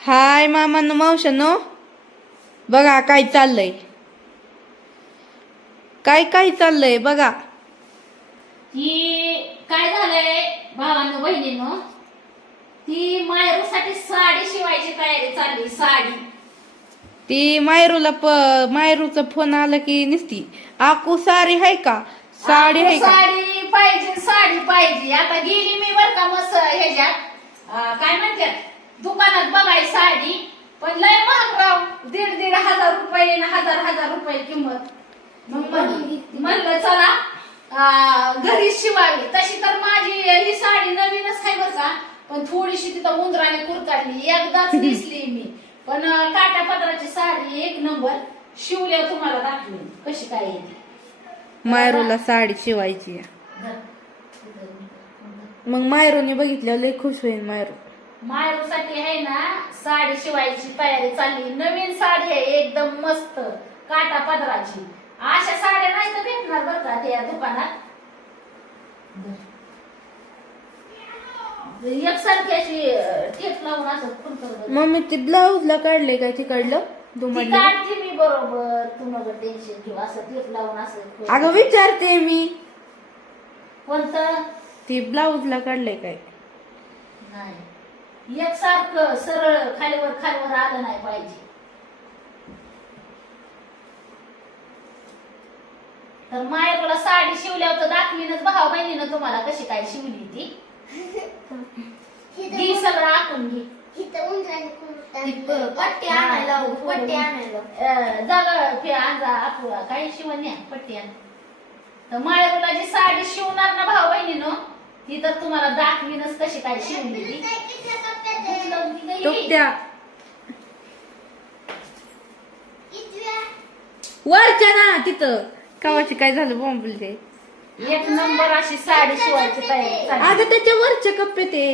हाय मामांनो मावशानो बघा काय चाललंय. काय काय चाललंय बघा. ती काय झालंय भावांनो बहिणीनो? ती मायरूसाठी साडी शिवायची तयारी चालली साडी. ती मायरूला प मायरूचा फोन आला की निसती. आकू साडी आहे का? साडी आहे का? साडी पाहिजे साडी पाहिजे. आता गेली मी बर का मस्त ह्याच्यात. अं, काय म्हणतात दुकानात बघाय साडी पण लय महाग राव. दीड दीड हजार रुपये न हजार हजार रुपये किंमत. मग म्हणलं चला घरी शिवावी. तशी तर माझी ही साडी नवीनच आहे बरं का. पण थोडीशी तिथं उंदराने कुरकाडली एकदाच दिसली मी. पण अं, काटा पदराची साडी एक नंबर शिवल्या तुम्हाला दाखवेन कशी काय येते मायरूला साडी शिवायची. मग मायरूने बघितल्यावर लय खुश होईल मायरू. मायरूसाठी आहे ना साडी शिवायची तयारी चालली. नवीन साडी आहे एकदम मस्त. काटा पदराची. अशा साड्या नाही तर भेटणार बरं का त्या दुकानात? एकसारखी अशी टेप लावून असं फुलकर मम्मी ते ब्लाऊजला काढले काय ते काढलं ती काढते मी बरोबर. तू नका टेन्शन घेऊ असं टेप लावून असं अगं विचारते मी. कोणतं? ती ब्लाऊजला काढलंय काय? नाही. एकसारखं सरळ खालीवर खालीवर आलं नाही पाहिजे. तर मायरूला साडी शिवल्यावर तर दाखवीनच भावा बहिणीनं तुम्हाला कशी काय शिवली ती. घे सगळं आखून घे. पट्टी आणायला पट्टी आणायला जागा फे आजा आपू काही शिवण या पट्टी आण. तर मायरूला जी साडी शिवणार ना भाऊ बहिणीनं ती तर तुम्हाला दाखवीनच कशी काय शिवली ती उचलून ती नाही. टोपट्या वरच्या ना तिथं. कावाची काय झालं बॉम्बले एक नंबर अशी साडी शिवायची तयारी चालली. अगं त्याच्या वरच्या कप्पे ते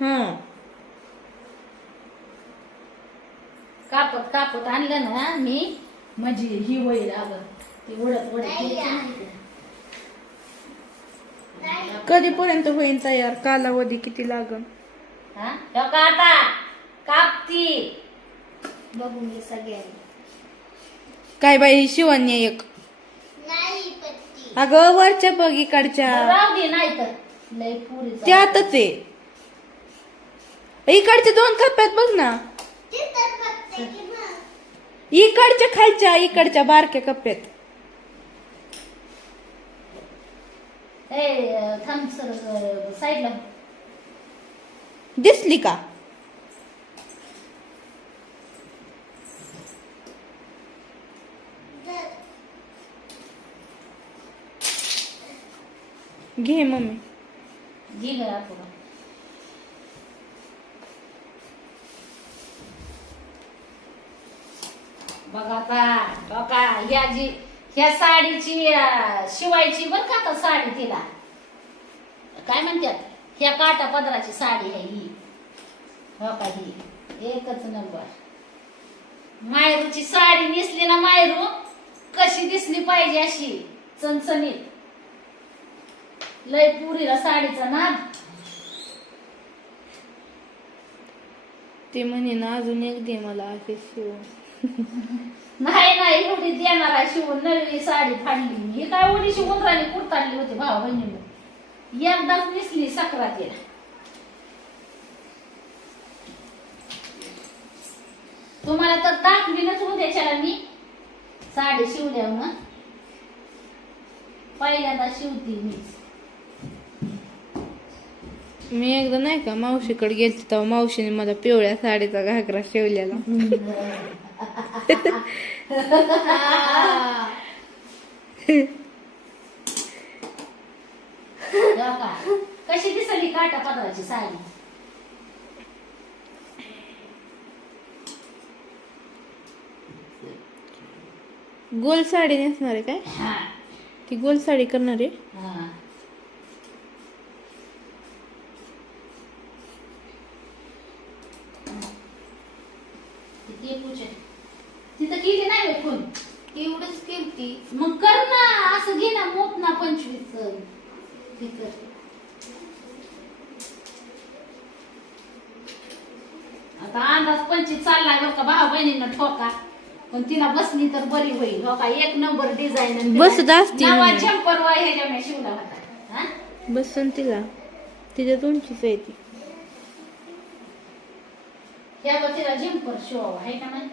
हं. कापत कापत आणलं ना मी. म्हणजे ही होईल अगं ते उडत उडत यायचं नाही. ते. कधीपर्यंत होईल तयार? कालावधी किती लागल हा? हो का आता? कापती. बघून घे सगळ्यांनी. काय बाई शिवण्य एक. नाही पट्टी अगं वरच्या बघ इकडच्या राहू दे नाही तर लय पुरी त्यातच आहे. इकडच्या दोन कप्प्यात बघ ना. तिथं फक्त की मग इकडच्या खालच्या इकडच्या बारक्या कप्प्यात. ए थांब सर साईडला दिसली का घे मम्मी घे बघा आता बघा ह्या जी ह्या साडीची शिवायची बर का आता साडी तिला? काय म्हणतात? ह्या काटा पदराची साडी आहे ही. हो का ही? एकच नंबर. मायरूची साडी नेसली ना मायरू कशी दिसली पाहिजे अशी? चणचणीत. लय पुरीला साडीचा नाद. ते म्हणे ना अजून एक दे मला असे शिवून नाही नाही एवढी देणार आहे शिवून. नवी साडी फाडली. मी ही काय ओढीशी उंदराने कुरताडली होती भावा बहिणीनं. एकदाच दिसली सक्रातीला. तुम्हाला तर दाखवीनच उद्याच्याला मी. साडी शिवल्यावर पहिल्यांदा शिवती मीच. मी एकदा नाही का मावशीकडे गेलते तेव्हा मावशीने मला पिवळ्या साडीचा घागरा शिवलेला? कशी दिसली काटा पदराची साडी? गोल साडी नेसणार आहे काय ती गोल साडी करणार? आहे हा किती पूछे तिथं किती नाही होय फुल एवढंच किमती मग कर ना असं घे ना मोप ना पंचवीस तिथं आता अंदाज पंचवीस चाललाय बरं का भाऊ बहिणींना ठोका. पण तिला बसली तर बरी होईल. हो का एक नंबर डिझाईन बसत असती नवा म्हणे. चंपर वय शिवला होता. हा? बसन तिला. तिच्या उंचीच आहे ती. या बघ तिला शिवावं आहे का नाही?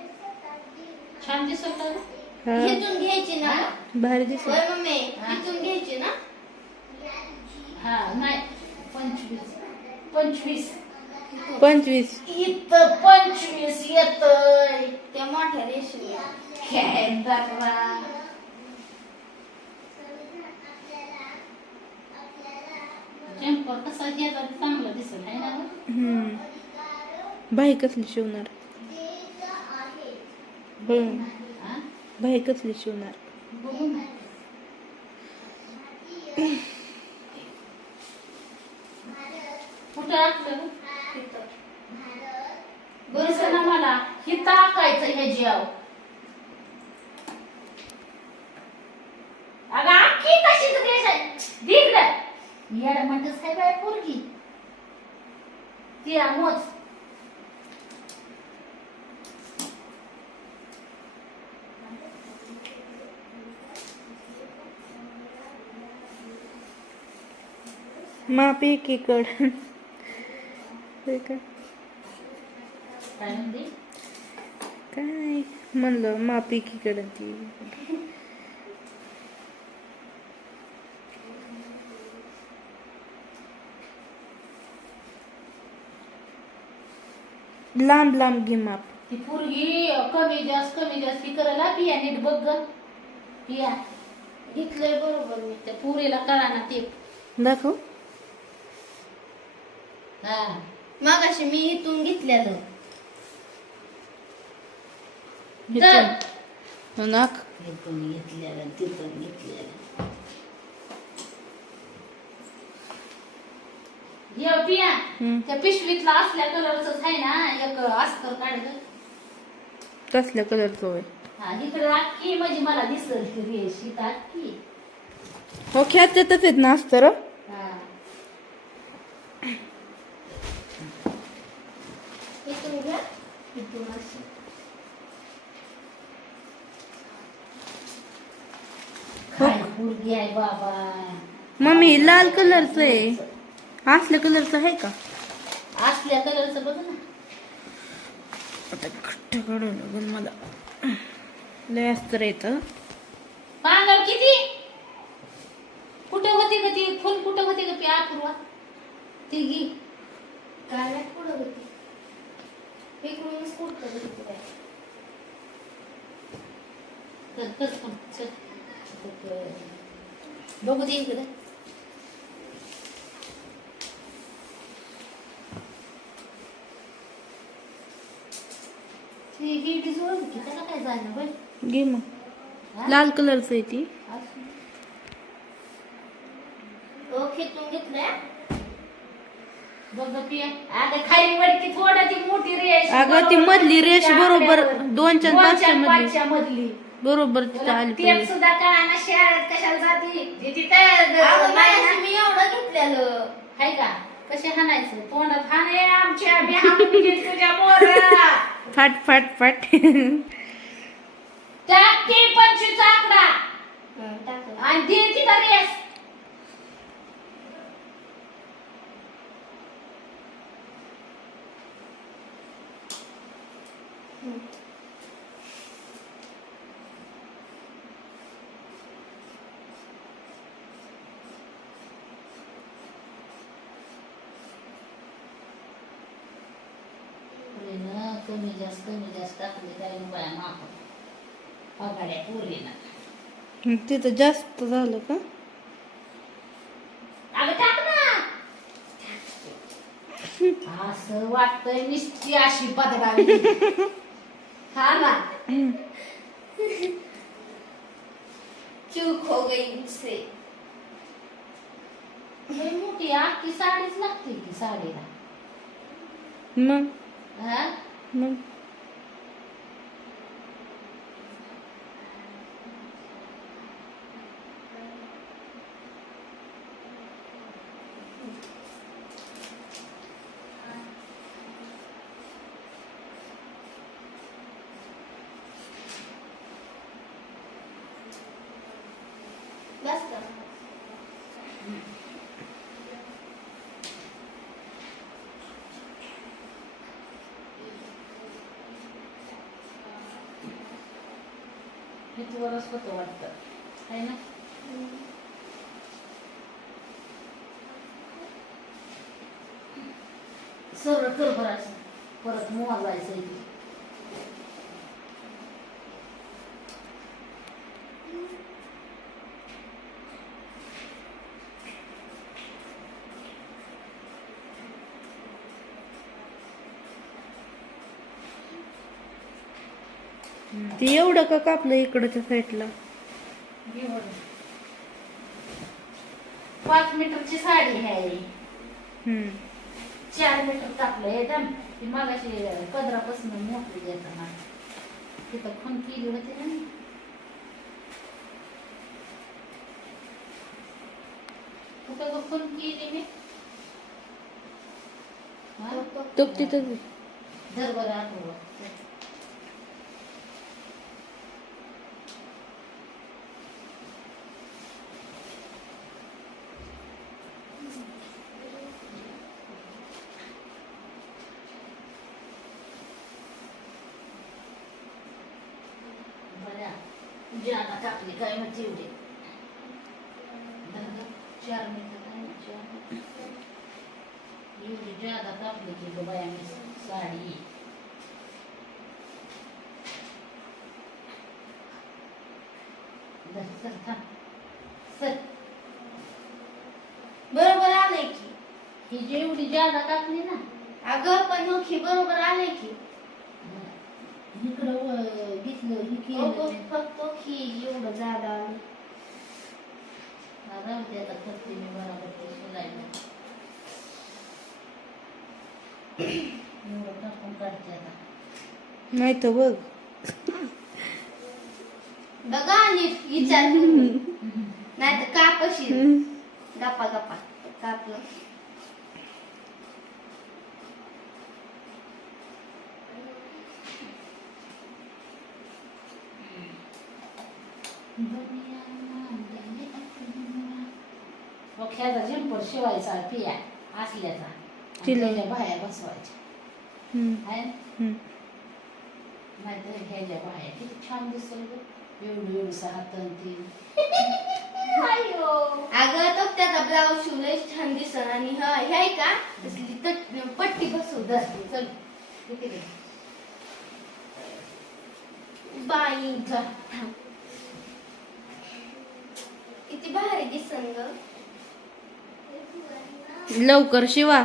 छान दिसत का गं? हा. इथून घ्यायची ना? भारी दिसत. होय मम्मी इथून घ्यायची. हा नाही पंचवीस. पंचवीस. पंचवीस. इथं पंचवीस येतय. त्या मोठ्या झिंपर कसा ते चांगलं दिसत आहे ना गं? हम्म. बाई कसली शिवणार? बघ. हा? बाई कसली शिवणार? बघू ना. कुठं आपलं बरं ना मला ही टाकायचं हे जीव. अगं आखी कशीच द्यायचं दिगड येड म्हणतेस काय बाय पोरगी? ती मोज माप एकीकड. काय म्हणलं माप एकीकड ती. लांब लांब घे माप. ती पोरगी कमी जास्त कमी जास्त करायला पिया नीट बघ ग. पिया. घेतलंय बरोबर मी त्या पुरीला कळा ना ते. दाखव. हा. मग अशी मी इथून घेतलेलं इथून. नाक इथून घेतलेलं तिथून घेतलेलं ये पिया हम्म. त्या पिशवीतला असल्या कलरच आहे ना एक अस्तर काढ ग. कसल्या कलरचं होय हा इकडे अख्खी म्हणजे मला दिसल ती रेष इथं अख्खी हो ख्याच्यातच आहेत ना अस्तर हा इथून घ्या इथून अशी काय पोरगी आहे बाबा. मम्मी लाल कलरचं आहे. असल्या कलरचं आहे का? असल्या कलरचं बघ ना. आता घट्ट काढावं लागेल मला. लय अस्तर येतं पांगळ किती? कुठे होती ग ती? फुल कुठे होती ग ती अपूर्वा? ती गी काय पुढं होती. इकडूनच कुठं होती काय कर कर पण, चल. बघू दे इकडे त्याला काय झालं बाई घे मग? लाल कलरचं आहे ती. हो खेचून घेतलंय. अगं ती मधली त्या बरोबर. दोनच्या दोनच्या पाचच्या आणि मधली. बरोबर तिथं सुद्धा कळाना कशाला जाती? तिथं. मी एवढं घेतलेलं. का? कसे हाणायचं? तोंडात हाणे आमच्या फाट फाट फाट त्यात ते पंचवीस आकडा हं, टाकलं. आणि दे तिथं रेस हं. पुरीनं कमी जास्त कमी जास्त टाकले काय बाया माप पगाड्या पुरीनं तिथं जास्त झालं का? अगं टाक ना. असं वाटतंय निश्ची अशी पदरावी. हा ना. चूक हो गई मुझसे. मोठी आखी साडीच लागते की साडीला. मग? हा? मग? हितवरच होतं वाटतं. आहे ना? सरळ कर बरं परत मोजायचं इथे. ती एवढं का कापलं इकडच्या साईडला. पाच मीटरची साडी आहे हम्म चार मीटर टाकलं एकदम ती मागाशी पदरापासून मोकळी येताना तिथं खून केली होती ना मी. कुठं गं खून केली मी हा? तो तिथं धर बरं आठवलं ज्याला टाकली काय मग एवढे चार मिनिटं चार एवढी जादा टाकली की गं बाया मी साडी सर थांब सर बरोबर आलंय की. ही जेवढी जादा टाकली ना अगं पण नोखी बरोबर आलंय की इकडं व- घेतलं ही अगं, केलं फक्त एवढं जादा आलं राहू दे आता करते मी बरोबर ते शिलाईला एवढं टाकून काढते आता नाही तर बघ. बघा नीट विचार नाही तर कापशी. गप्पा गप्पा. कापलं. ह्याचा झिंपर शिवायचा पिया असल्याचा. आणि तिला. बाया बसवायच्या. आहे? नाहीतर ह्याच्या किती छान दिसेल. एवढं एवढं हात आणि ती. अगं तो त्याचा ब्लाऊज शिवलंय छान दिसन आणि हा हे आहे का? तसली पट्टी बसवू धर, चल. किती रे? किती भारी दिसन ग. लवकर शिवा.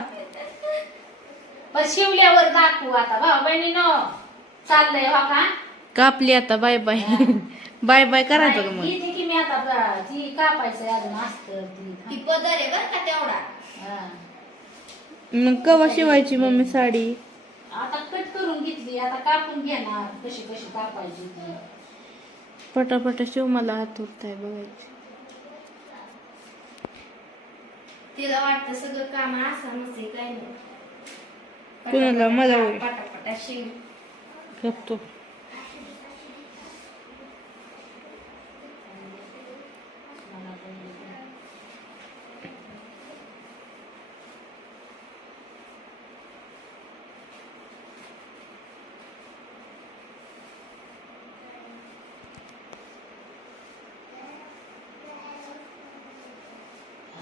पण शिवल्यावर दाखवू आता. भाऊ बहिणीनो चाललंय हो का? कापली आता बाय बाय. बाय बाय करायचं का मग इथे की मी आता ब- ती कापायचं अजून अस्तर ती. ती पदर आहे बर का तेवढा. हा. मग कवा शिवायची मम्मी साडी? आता कट करून घेतली आता कापून घेणार. कशी कशी कापायची ती. पटापटा शिव मला हात उठताय बघायचं. तिला वाटतं सगळं काम आसानच आहे काय नाही कुणाला? मला होय. पटापटा शिव मला पण-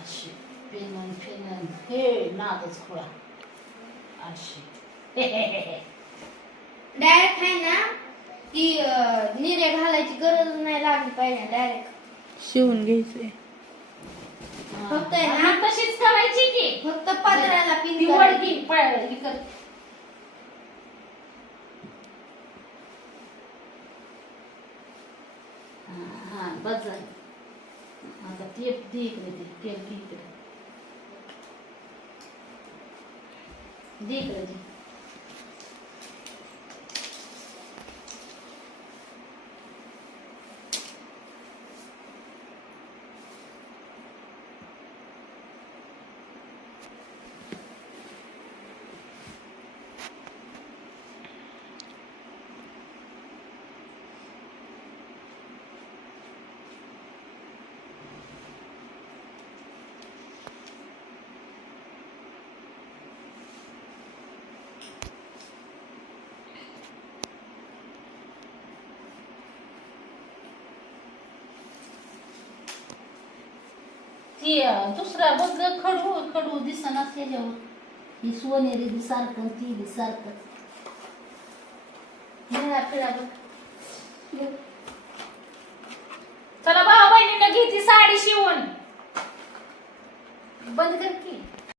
अशी पेनन पेनन हे नादच खुळा अशी डायरेक्ट आहे ना ती अं, निर्या घालायची गरज नाही लागली पाहिजे डायरेक्ट शिवून घ्यायचंय फक्त आहे ना? मग तशीच करायची की फक्त पदराला पिन ती करायची. वडकी पळ- हे कर. हा, हा, बस झालं. आता टेप दे इकडे ते टेप दे इकडे दे ती दुसरा बघ खडू खडू दिसन ह्याच्यावर ही सोनेरी दिसारखं ती सारखं. निळा पिळा बघ.